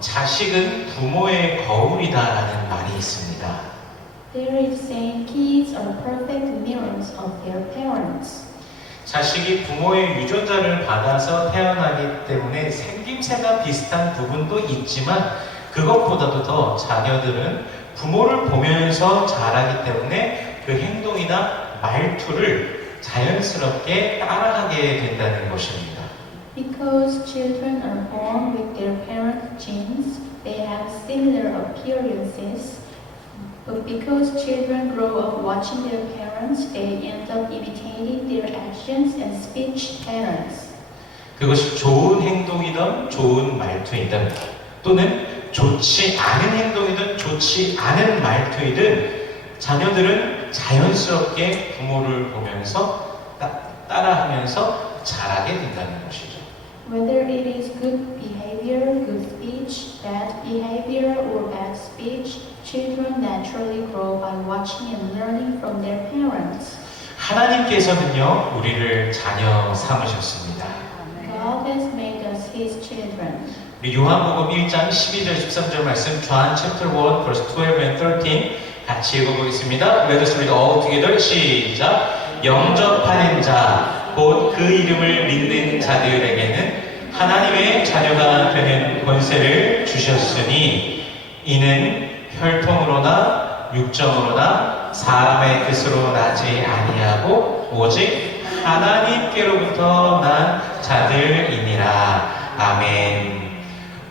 자식은 부모의 거울이다라는 말이 있습니다. There is saying kids are perfect mirrors of their parents. 자식이 부모의 유전자를 받아서 태어나기 때문에 생김새가 비슷한 부분도 있지만 그것보다도 더 자녀들은 부모를 보면서 자라기 때문에 그 행동이나 말투를 자연스럽게 따라하게 된다는 것입니다. Because children are born with their parent genes, they have similar appearances. But because children grow up watching their parents, they end up imitating their actions and speech patterns. 그것이 좋은 행동이든 좋은 말투이든 또는 좋지 않은 행동이든 좋지 않은 말투이든 자녀들은 자연스럽게 부모를 보면서 따라하면서 자라게 된다는 것이죠. Whether it is good behavior, good speech, bad behavior, or bad speech, children naturally grow by watching and learning from their parents. 하나님께서는요, 우리를 자녀 삼으셨습니다. God has made us His children. 우리 요한복음 1장 12절 13절 말씀 John chapter 1 verse 12 and 13 같이 읽어보겠습니다. Let us read all together. 시작. 영접하는 자 곧 그 이름을 믿는 자들에게는 하나님의 자녀가 되는 권세를 주셨으니 이는 혈통으로나 육정으로나 사람의 뜻으로 나지 아니하고 오직 하나님께로부터 난 자들이니라. 아멘.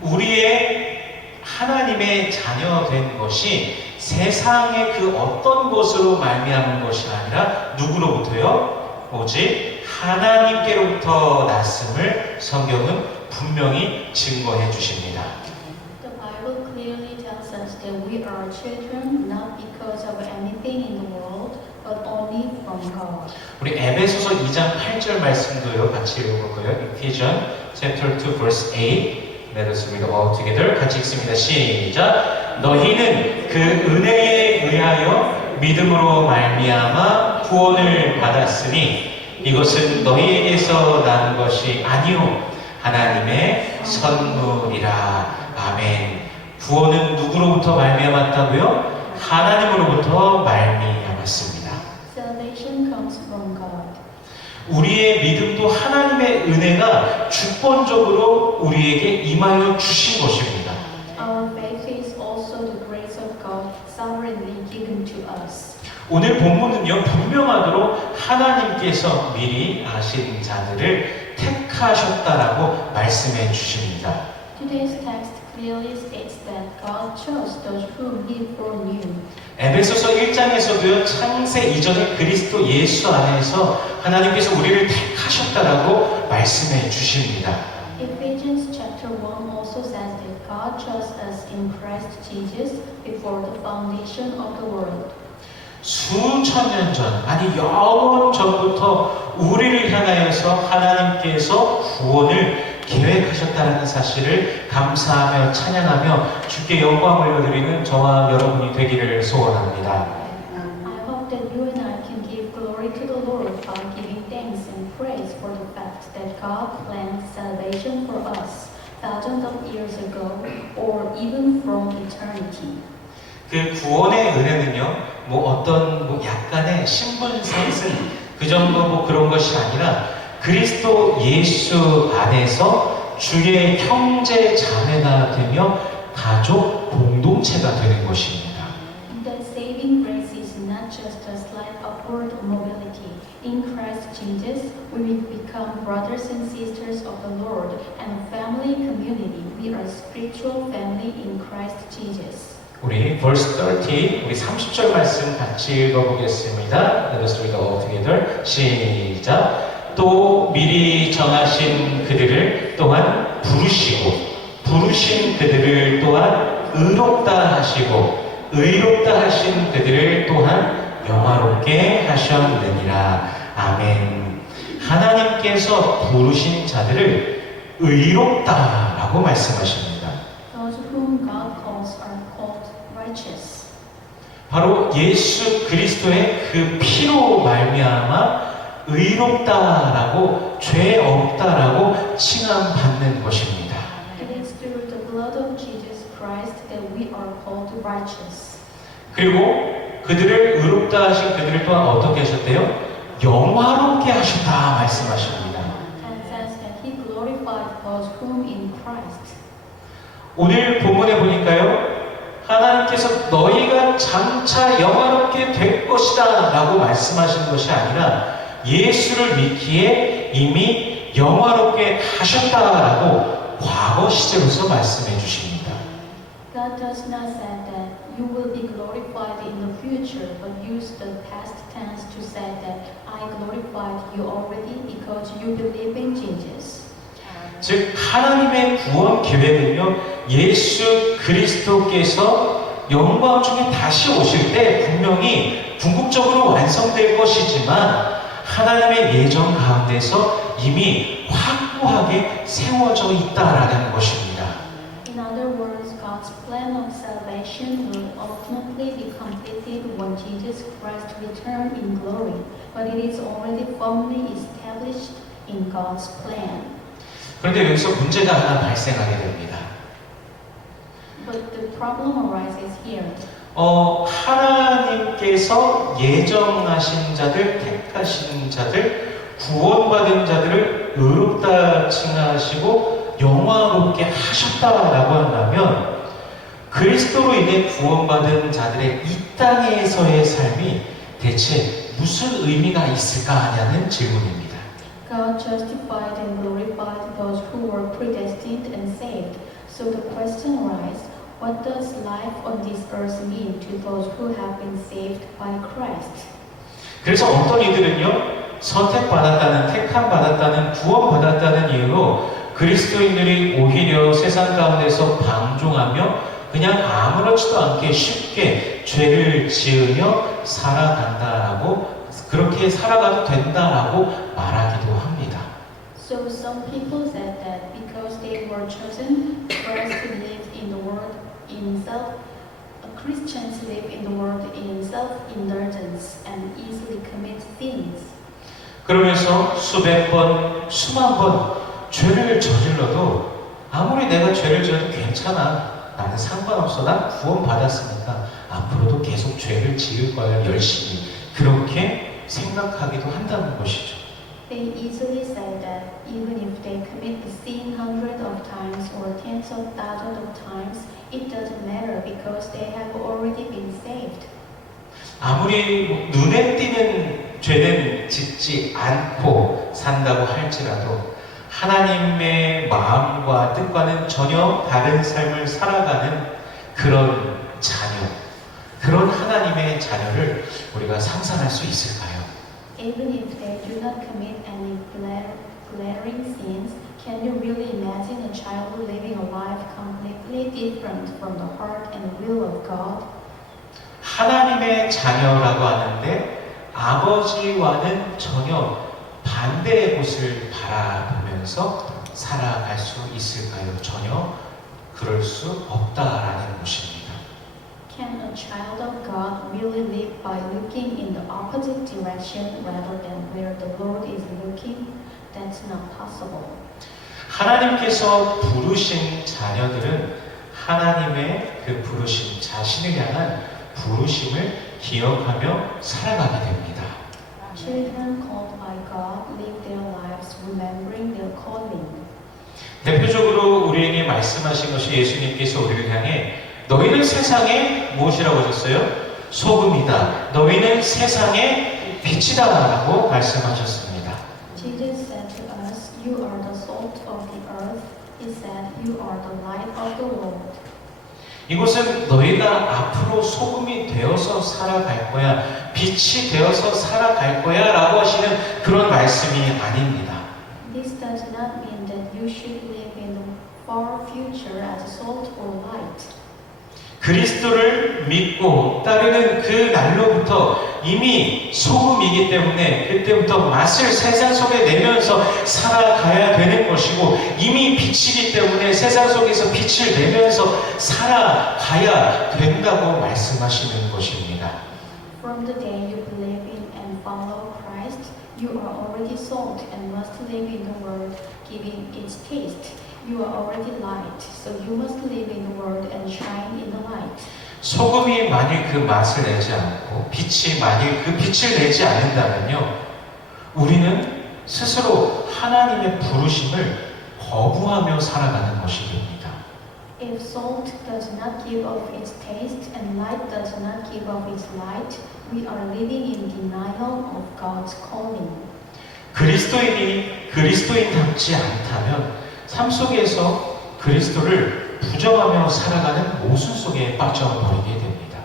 우리의 하나님의 자녀 된 것이 세상의 그 어떤 것으로 말미암은 것이 아니라 누구로부터요? 오직 하나님께로부터 났음을 성경은 분명히 증거해 주십니다. The Bible clearly tells us that we are children not because of anything in the world, but only from God. 우리 에베소서 2장 8절 말씀도요 같이 읽어볼 거예요. Ephesians chapter 2 verse 8. Let us read all together. 같이 읽습니다. 시작. 너희는 그 은혜에 의하여 믿음으로 말미암아 구원을 받았으니 이것은 너희에게서 난 것이 아니요 하나님의 선물이라. 아멘. 구원은 누구로부터 말미암았다고요? 하나님으로부터 말미암았습니다. Salvation comes from God. 우리의 믿음도 하나님의 은혜가 주권적으로 우리에게 임하여 주신 것입니다. Our faith is also the grace of God sovereignly given to us. 오늘 본문은요 분명하도록 하나님께서 미리 아신 자들을 택하셨다라고 말씀해 주십니다. Today's text clearly states that God chose those whom He foreknew. 에베소서 1장에서도요 창세 이전에 그리스도 예수 안에서 하나님께서 우리를 택하셨다라고 말씀해 주십니다. Ephesians chapter 1 also says that God chose us in Christ Jesus before the foundation of the world. 수천 년 전, 아니 영원 전부터 우리를 향하여서 하나님께서 구원을 계획하셨다는 사실을 감사하며 찬양하며 주께 영광을 올려드리는 저와 여러분이 되기를 소원합니다. I hope that you and I can give glory to the Lord by giving thanks and praise for the fact that God planned salvation for us thousands of years ago or even from eternity. 그 구원의 은혜는요, 어떤 약간의 신분 상승 그 정도 그런 것이 아니라 그리스도 예수 안에서 주의 형제 자매가 되며 가족 공동체가 되는 것입니다. That saving grace is not just a slight upward mobility. In Christ Jesus, we will become brothers and sisters of the Lord and a family community. We are a spiritual family in Christ Jesus. 우리 verse 30, 우리 30절 말씀 같이 읽어보겠습니다. Let us read all together. 시작. 또 미리 정하신 그들을 또한 부르시고 부르신 그들을 또한 의롭다 하시고 의롭다 하신 그들을 또한 영화롭게 하셨느니라. 아멘. 하나님께서 부르신 자들을 의롭다라고 말씀하십니다. Those whom God calls are called righteous. 바로 예수 그리스도의 그 피로 말미암아 의롭다라고 죄 없다라고 칭함받는 것입니다. It is through the blood of Jesus called righteous. 그리고 그들을 의롭다 하신 그들을 또한 어떻게 하셨대요? 영화롭게 하셨다 말씀하십니다. And says that he glorified those whom in Christ. 오늘 본문에 보니까요, 하나님께서 너희가 장차 영화롭게 될 것이다 라고 말씀하신 것이 아니라 예수를 믿기에 이미 영화롭게 하셨다라고 과거 시제로서 말씀해 주십니다. God does not say that you will be glorified in the future, but use the past tense to say that I glorified you already because you believe in Jesus. 즉 하나님의 구원 계획은요, 예수 그리스도께서 영광 중에 다시 오실 때 분명히 궁극적으로 완성될 것이지만 하나님의 예정 가운데서 이미 확고하게 세워져 있다라는 것입니다. In other words, God's plan of salvation will ultimately be completed when Jesus Christ returns in glory, but it is already firmly established in God's plan. 그런데 여기서 문제가 하나 발생하게 됩니다. But the problem arises here. 하나님께서 예정하신 자들, 택하신 자들, 구원받은 자들을 의롭다 칭하시고 영화롭게 하셨다라고 한다면 그리스도로 인해 구원받은 자들의 이 땅에서의 삶이 대체 무슨 의미가 있을까 하냐는 질문입니다. God justified and glorified those who were predestined and saved. So the question arises, what does life on this earth mean to those who have been saved by Christ? 그래서 어떤 이들은요, 선택받았다는, 택함받았다는, 구원받았다는 이유로 그리스도인들이 오히려 세상 가운데서 방종하며 그냥 아무렇지도 않게 쉽게 죄를 지으며 살아간다라고, 그렇게 살아가도 된다라고 말하기도 합니다. So some people said that because they were chosen, Christ lived in the world in Christians live in the world in self-indulgence and easily commit sins. 그러면서 수백 번, 수만 번 죄를 저질러도 아무리 내가 죄를 지어도 괜찮아. 나는 상관없어. 난 구원받았으니까 앞으로도 계속 죄를 지을 거야. 열심히. 그렇게 생각하기도 한다는 것이죠. They easily say that even if they commit the sin hundreds of times or tens of thousands of times, it doesn't matter because they have already been saved. 아무리 눈에 띄는 죄는 짓지 않고 산다고 할지라도 하나님의 마음과 뜻과는 전혀 다른 삶을 살아가는 그런 자녀, 그런 하나님의 자녀를 우리가 상상할 수 있을까요? Even if they do not commit any glaring sins, can you really imagine a child living a life completely different from the heart and will of God? 하나님의 자녀라고 하는데 아버지와는 전혀 반대의 곳을 바라보면서 살아갈 수 있을까요? 전혀 그럴 수 없다라는 것입니다. Can a child of God really live by looking in the opposite direction rather than where the Lord is looking? That's not possible. 하나님께서 부르신 자녀들은 하나님의 그 부르심, 자신을 향한 부르심을 기억하며 살아가게 됩니다. Children called by God live their lives remembering their calling. 대표적으로 우리에게 말씀하신 것이 예수님께서 우리를 향해 너희는 세상에 무엇이라고 하셨어요? 소금이다. 너희는 세상의 빛이다 라고 말씀하셨습니다. Jesus said to us, you are the salt of the earth. He said, you are the light of the world. 이곳은 너희가 앞으로 소금이 되어서 살아갈 거야, 빛이 되어서 살아갈 거야 라고 하시는 그런 말씀이 아닙니다. This does not mean that you should live in the far future as salt or light. 그리스도를 믿고 따르는 그 날로부터 이미 소금이기 때문에 그때부터 맛을 세상 속에 내면서 살아가야 되는 것이고 이미 빛이기 때문에 세상 속에서 빛을 내면서 살아가야 된다고 말씀하시는 것입니다. From the day you believe in and follow Christ, you are already salt and must live in the world, giving its taste. You are already light, so you must live in the world and shine in the light. 소금이 만일 그 맛을 내지 않고 빛이 만일 그 빛을 내지 않는다면요, 우리는 스스로 하나님의 부르심을 거부하며 살아가는 것이 됩니다. If salt does not give off its taste and light does not give off its light, we are living in denial of God's calling. 그리스도인이 그리스도인답지 않다면 삶 속에서 그리스도를 부정하며 살아가는 모순 속에 빠져버리게 됩니다.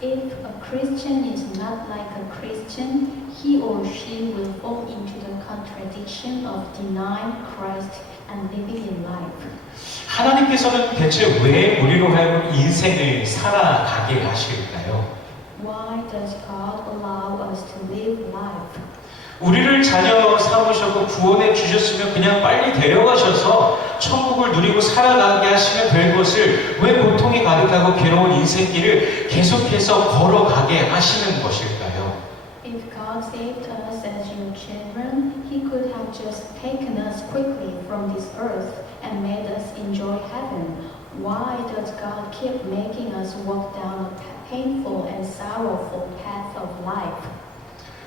If a Christian is not like a Christian, he or she will fall into the contradiction of denying Christ and living in life. 하나님께서는 대체 왜 우리로 하여금 인생을 살아가게 하실까요? Why does God allow us to live life? 우리를 자녀 삼으셨고 구원해 주셨으면 그냥 빨리 데려가셔서 천국을 누리고 살아가게 하시면 될 것을 왜 고통이 가득하고 괴로운 인생길을 계속해서 걸어가게 하시는 것일까요? If God saved us as your children, He could have just taken us quickly from this earth and made us enjoy heaven. Why does God keep making us walk down a painful and sorrowful path of life?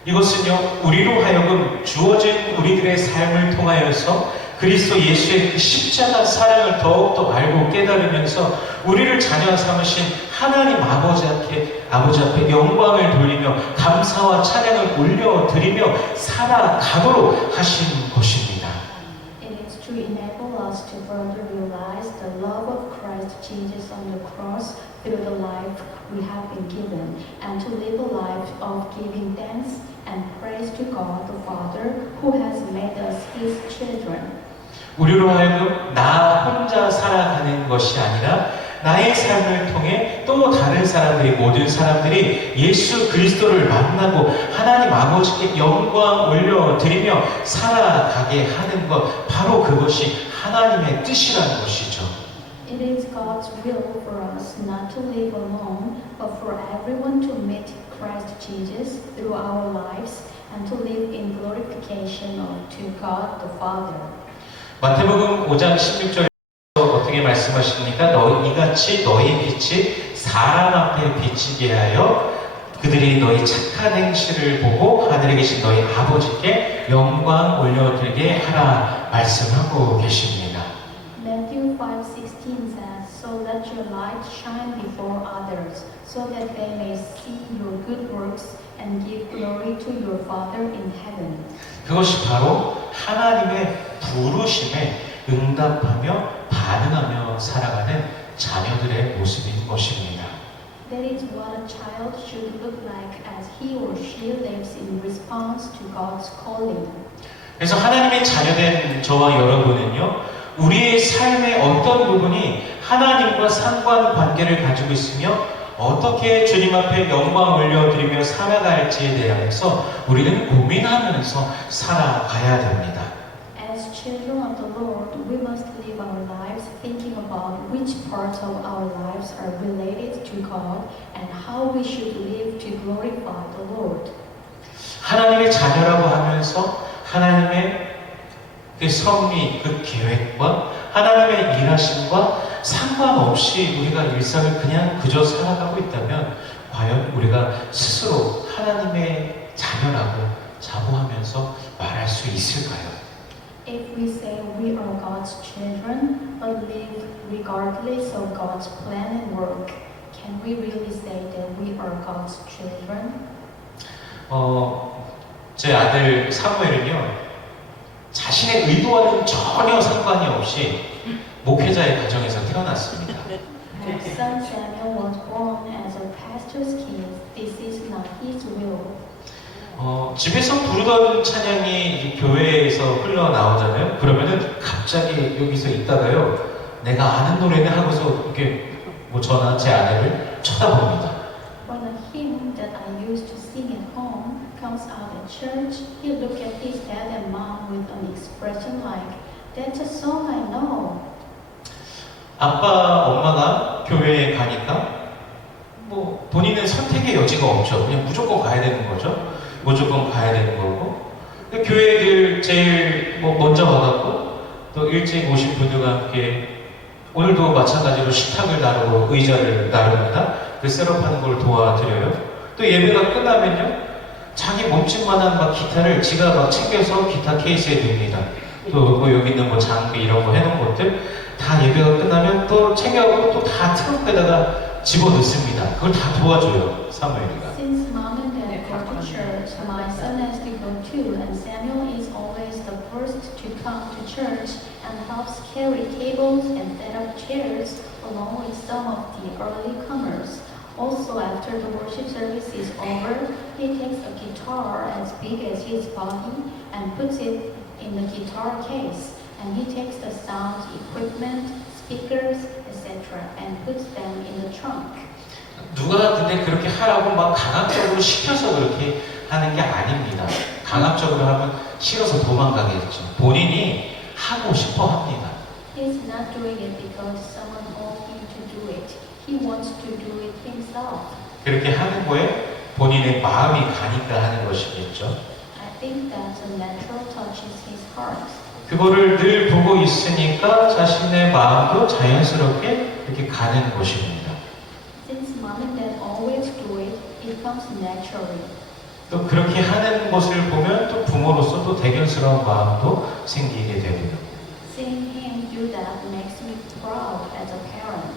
이것은요, 우리로 하여금 주어진 우리들의 삶을 통하여서 그리스도 예수의 그 십자가 사랑을 더욱더 알고 깨달으면서 우리를 자녀 삼으신 하나님 아버지 앞에 영광을 돌리며 감사와 찬양을 올려드리며 살아가도록 하신 것입니다. It is to enable us to further realize the love of Christ Jesus on the cross through the life we have been given, and to live a life of giving thanks and praise to God the Father who has made us His children. 우리로 하여금 나 혼자 살아가는 것이 아니라 나의 삶을 통해 또 다른 사람들이, 모든 사람들이 예수 그리스도를 만나고 하나님 아버지께 영광 올려드리며 살아가게 하는 것, 바로 그것이 하나님의 뜻이라는 것이죠. It is God's will for us not to live alone, but for everyone to meet Christ Jesus through our lives and to live in glorification to God the Father. 마태복음 5장 16절에 어떻게 말씀하십니까? 이같이 너희 빛이 사람 앞에 비치게 하여 그들이 너희 착한 행실을 보고 하늘에 계신 너희 아버지께 영광 올려드리게 하라 말씀하고 계십니다. Matthew 5:16 says, "So let your light shine before others, so that they may see your good works and give glory to your Father in heaven." 그것이 바로 하나님의 부르심에 응답하며 반응하며 살아가는 자녀들의 모습인 것입니다. That is what a child should look like as he or she lives in response to God's calling. 그래서 하나님의 자녀된 저와 여러분은요, 우리의 삶의 어떤 부분이 하나님과 상관관계를 가지고 있으며 어떻게 주님 앞에 영광 올려드리며 살아갈지에 대해서 우리는 고민하면서 살아가야 됩니다. As children of the Lord, we must live our lives thinking about which parts of our lives are related to God and how we should live to glorify the Lord. 하나님의 자녀라고 하면서 하나님의 그 섭리, 그 계획과 하나님의 일하심과 상관없이 우리가 일상을 그냥 그저 살아가고 있다면 과연 우리가 스스로 하나님의 자녀라고 자부하면서 말할 수 있을까요? If we say we are God's children, but live regardless of God's plan and work, can we really say that we are God's children? 제 아들 사무엘은요, 자신의 의도와는 전혀 상관이 없이 목회자의 가정에서 태어났습니다. My son Samuel was born as a pastor's kid. This is not his will. 집에서 부르던 찬양이 교회에서 흘러나오잖아요. 그러면은 갑자기 여기서 있다가요, 내가 아는 노래는 하고서 이렇게 저나 제 아내를 쳐다봅니다. When a hymn that I used to sing at home comes out at church, he'll look at his dad and mom with an expression like, "That's a song I know." 아빠, 엄마가 교회에 가니까 본인은 선택의 여지가 없죠. 그냥 무조건 가야 되는 거죠. 무조건 가야 되는 거고, 교회들 제일 먼저 와갖고 또 일찍 오신 분들과 함께 오늘도 마찬가지로 식탁을 나르고 의자를 나릅니다. 그 셋업하는 걸 도와드려요. 또 예배가 끝나면요, 자기 몸집만한 막 기타를 지가 막 챙겨서 기타 케이스에 넣습니다. 또 여기 있는 뭐 장비 이런 거 해놓은 것들 다 예배가 끝나면 또 챙겨가고 또 다 트렁크에다가 집어넣습니다. 그걸 다 도와줘요, 사무엘이가. Since mom and dad go to church, my son has to go too, and Samuel is always the first to come to church and helps carry tables and set up chairs along with some of the early comers. Also, after the worship service is over, he takes a guitar as big as his body and puts it in the guitar case, and he takes the sound equipment, speakers, etc., and puts them in the trunk. 누가 근데 그렇게 하라고 막 강압적으로 시켜서 그렇게 하는 게 아닙니다. 강압적으로 하면 싫어서 도망가겠죠. 본인이 하고 싶어 합니다. He's not doing it because someone told him to do it. He wants to do it himself. 그렇게 하는 거에 본인의 마음이 가니까 하는 것이겠죠. I think that a natural touches his heart. 그거를 늘 보고 있으니까 자신의 마음도 자연스럽게 이렇게 가는 것입니다. Since mom and dad always do it, it comes naturally. 또 그렇게 하는 것을 보면 또 부모로서 또 대견스러운 마음도 생기게 되고요. Seeing him do that makes me proud as a parent.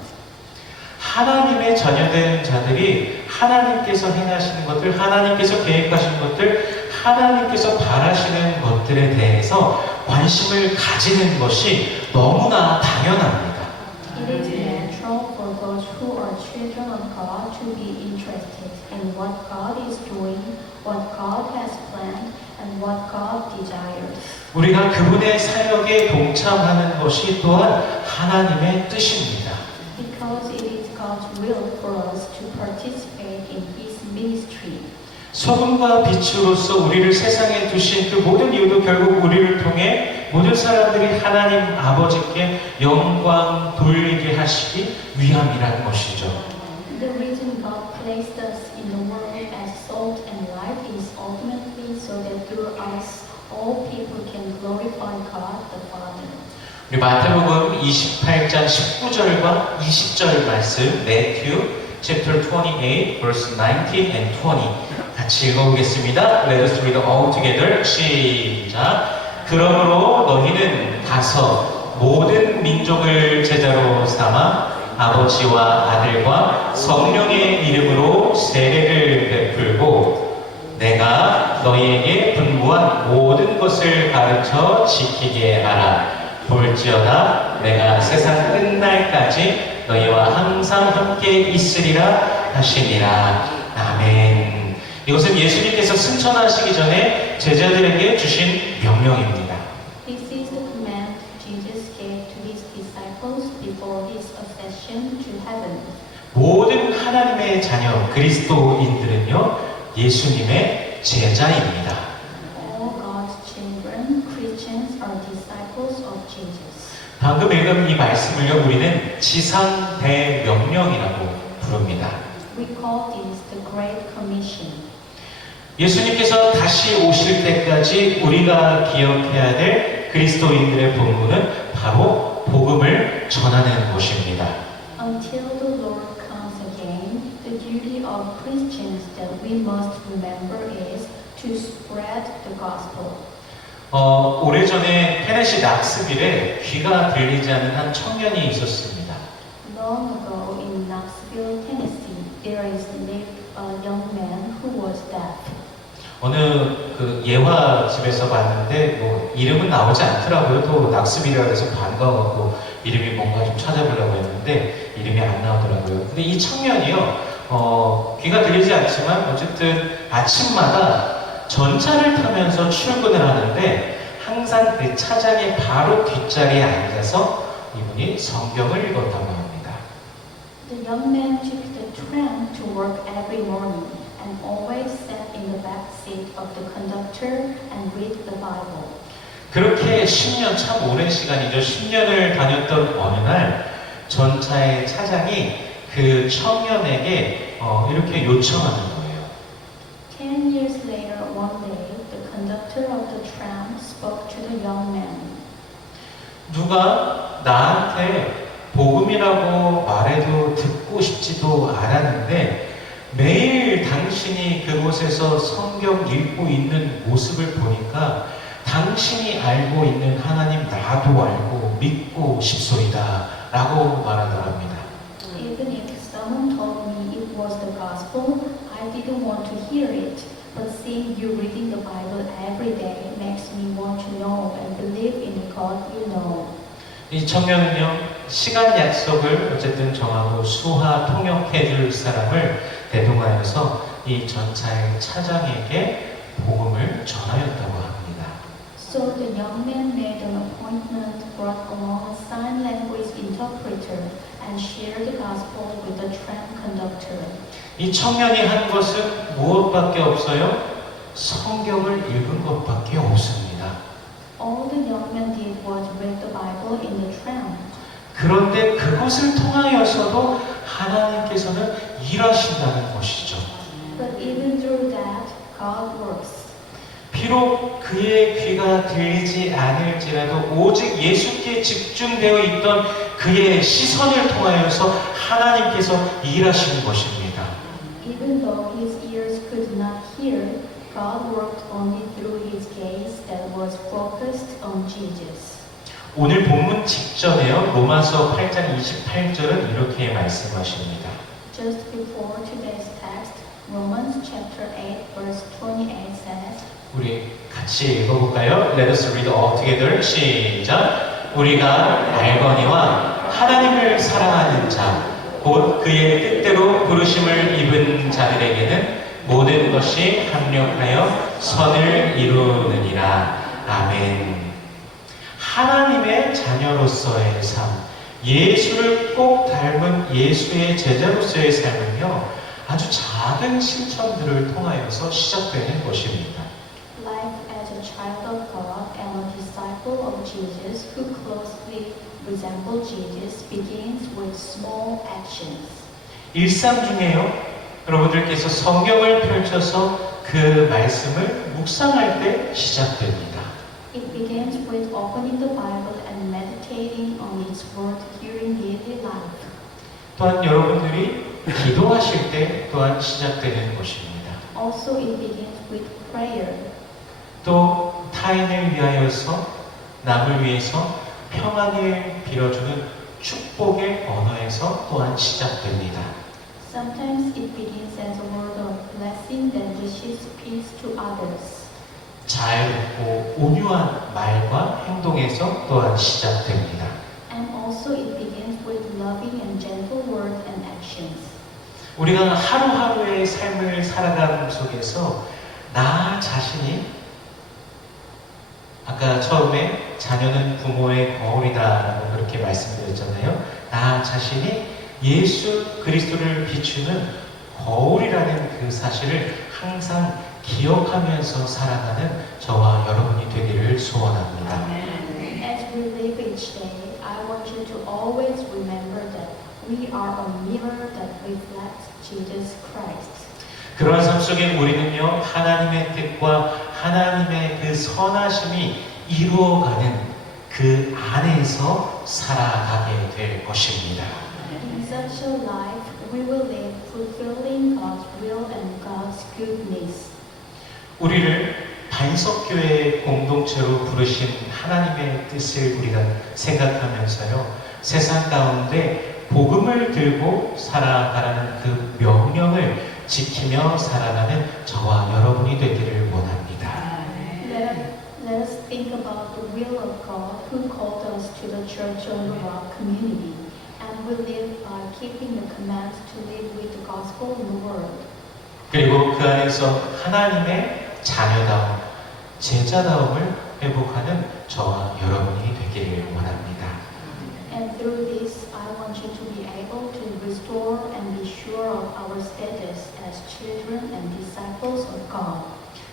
하나님의 자녀된 자들이 하나님께서 행하시는 것들, 하나님께서 계획하신 것들, 하나님께서 바라시는 것들에 대해서 관심을 가지는 것이 너무나 당연합니다. It is natural for those who are children of God to be interested in what God is doing, what God has planned, and what God desires. 우리가 그분의 사역에 동참하는 것이 또한 하나님의 뜻입니다. Because it is God's will for us to participate in His ministry. 소금과 빛으로서 우리를 세상에 두신 그 모든 이유도 결국 우리를 통해 모든 사람들이 하나님 아버지께 영광 돌리게 하시기 위함이라는 것이죠. The reason God placed us in the world as salt and light is ultimately so that through us all people can glorify God the Father. 우리 마태복음 28장 19절과 20절 말씀, Matthew chapter 28, verse 19 and 20 같이 읽어보겠습니다. Let us read all together. 시작. 그러므로 너희는 가서 모든 민족을 제자로 삼아 아버지와 아들과 성령의 이름으로 세례를 베풀고 내가 너희에게 분부한 모든 것을 가르쳐 지키게 하라. 볼지어다 내가 세상 끝날까지 너희와 항상 함께 있으리라 하시니라. 아멘. 이것은 예수님께서 승천하시기 전에 제자들에게 주신 명령입니다. This is the command Jesus gave to His disciples before His ascension to heaven. 모든 하나님의 자녀 그리스도인들은요 예수님의 제자입니다. All God's children, Christians, are disciples of Jesus. 방금 읽은 이 말씀을요 우리는 지상대명령이라고 부릅니다. We call this the Great Commission. 예수님께서 다시 오실 때까지 우리가 기억해야 될 그리스도인들의 본분은 바로 복음을 전하는 것입니다. Until the Lord comes again, the duty of Christians that we must remember is to spread the gospel. 오래전에 테네시 낙스빌에 귀가 들리지 않는 한 청년이 있었습니다. Long ago in Knoxville, Tennessee, there lived a young man who was deaf. 어느 그 예화 집에서 봤는데 뭐 이름은 나오지 않더라고요. 또 낙스빌이라 해서 반가워갖고 이름이 뭔가 좀 찾아보려고 했는데 이름이 안 나오더라고요. 근데 이 청년이요, 귀가 들리지 않지만 어쨌든 아침마다 전차를 타면서 출근을 하는데 항상 그 차장의 바로 뒷자리에 앉아서 이분이 성경을 읽었다고 합니다. The young man took the tram to work every morning and always sat in the back seat of the conductor and read the Bible. 그렇게 10년, 참 오랜 시간이죠. 10년을 다녔던 어느 날 전차의 차장이 그 청년에게 이렇게 요청하는 거예요. 10 years later, one day, the conductor of the tram spoke to the young man. 누가 나한테 복음이라고 말해도 듣고 싶지도 않았는데 매일 당신이 그곳에서 성경 읽고 있는 모습을 보니까 당신이 알고 있는 하나님 나도 알고 믿고 싶소이다 라고 말하더랍니다. Even if someone told me it was the gospel, I didn't want to hear it. But seeing you reading the Bible every day makes me want to know and believe in the God you know. 이 청년은요, 시간 약속을 어쨌든 정하고 수화 통역해 줄 사람을 대동하여서 이 전차의 차장에게 복음을 전하였다고 합니다. So the young man made an appointment, brought along a sign language interpreter, and shared the gospel with the tram conductor. 이 청년이 한 것은 무엇밖에 없어요? 성경을 읽은 것밖에 없습니다. All the young man did was read the Bible in the tram. 그런데 그것을 통하여서도 하나님께서는 일하신다는 것이죠. But even through that, God works. 비록 그의 귀가 들리지 않을지라도 오직 예수께 집중되어 있던 그의 시선을 통하여서 하나님께서 일하시는 것입니다. Even though his ears could not hear, God worked only through his gaze that was focused on Jesus. 오늘 본문 직전에요. 로마서 8장 28절은 이렇게 말씀하십니다. Just before today's text, Romans chapter 8 verse 28 says, 우리 같이 읽어볼까요? Let us read all together. 시작. 우리가 알거니와 하나님을 사랑하는 자, 곧 그의 뜻대로 부르심을 입은 자들에게는 모든 것이 합력하여 선을 이루느니라. 아멘. 하나님의 자녀로서의 삶, 예수를 꼭 닮은 예수의 제자로서의 삶은요, 아주 작은 실천들을 통하여서 시작되는 것입니다. Life as a child of God and a disciple of Jesus who closely resemble Jesus begins with small actions. 일상 중에요, 여러분들께서 성경을 펼쳐서 그 말씀을 묵상할 때 시작됩니다. It begins with opening the Bible and meditating on its word during daily life. 또한 여러분들이 기도하실 때 또한 시작되는 것입니다. Also, it begins with prayer. 또 타인을 위하여서 남을 위해서 평안을 빌어주는 축복의 언어에서 또한 시작됩니다. Sometimes it begins as a word of blessing that wishes peace to others. 자유롭고 온유한 말과 행동에서 또한 시작됩니다. And also it begins with loving and gentle words and actions. 우리가 하루하루의 삶을 살아가는 속에서 나 자신이 아까 처음에 자녀는 부모의 거울이다라고 그렇게 말씀드렸잖아요. 나 자신이 예수 그리스도를 비추는 거울이라는 그 사실을 항상 기억하면서 살아가는 저와 여러분이 되기를 소원합니다. As we live each day, I want you to always remember that we are a mirror that reflects Jesus Christ. 그런 삶 속에 우리는요, 하나님의 뜻과 하나님의 그 선하심이 이루어가는 그 안에서 살아가게 될 것입니다. In such a life, we will live fulfilling God's will and God's goodness. 우리를 반석교회의 공동체로 부르신 하나님의 뜻을 우리가 생각하면서요, 세상 가운데 복음을 들고 살아가라는 그 명령을 지키며 살아가는 저와 여러분이 되기를 원합니다. Let us think about the will of God who called us to the Church on the Rock community, and we live by keeping the commands to live with the gospel in the world. 그리고 그 안에서 하나님의 자녀다움, 제자다움을 회복하는 저와 여러분이 되기를 원합니다. And through this, I want you to be able to restore and be sure of our status as children and disciples of God.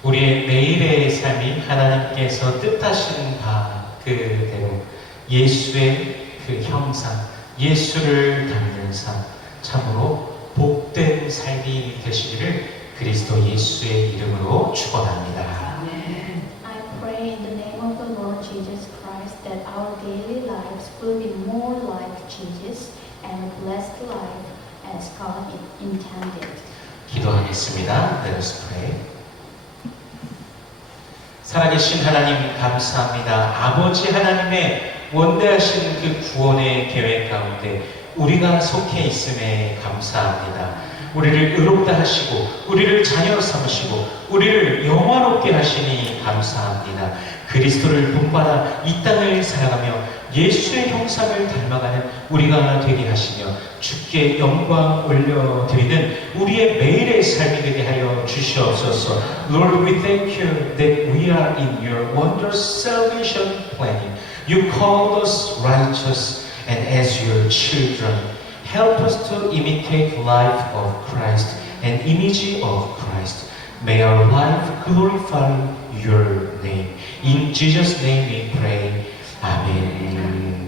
우리의 매일의 삶이 하나님께서 뜻하신 바 그대로 예수의 그 형상, 예수를 닮는 삶, 참으로 복된 삶이 되시기를 그리스도 예수의 이름으로 축원합니다. I pray in the name of the Lord Jesus Christ that our daily life life as God intended. 기도하겠습니다. Let us pray. 살아계신 하나님 감사합니다. 아버지 하나님의 원대하신 그 구원의 계획 가운데 우리가 속해 있음에 감사합니다. 우리를 의롭다 하시고 우리를 자녀 삼으시고 우리를 영화롭게 하시니 감사합니다. 그리스도를 본받아 이 땅을 살아가며 예수의 형상을 닮아가는 우리가 되게 하시며 주께 영광 올려드리는 우리의 매일의 삶이 되게 하여 주시옵소서. Lord, we thank you that we are in your wondrous salvation planning. You called us righteous, and as your children, help us to imitate life of Christ and image of Christ. May our life glorify your name. In Jesus' name we pray. Amen.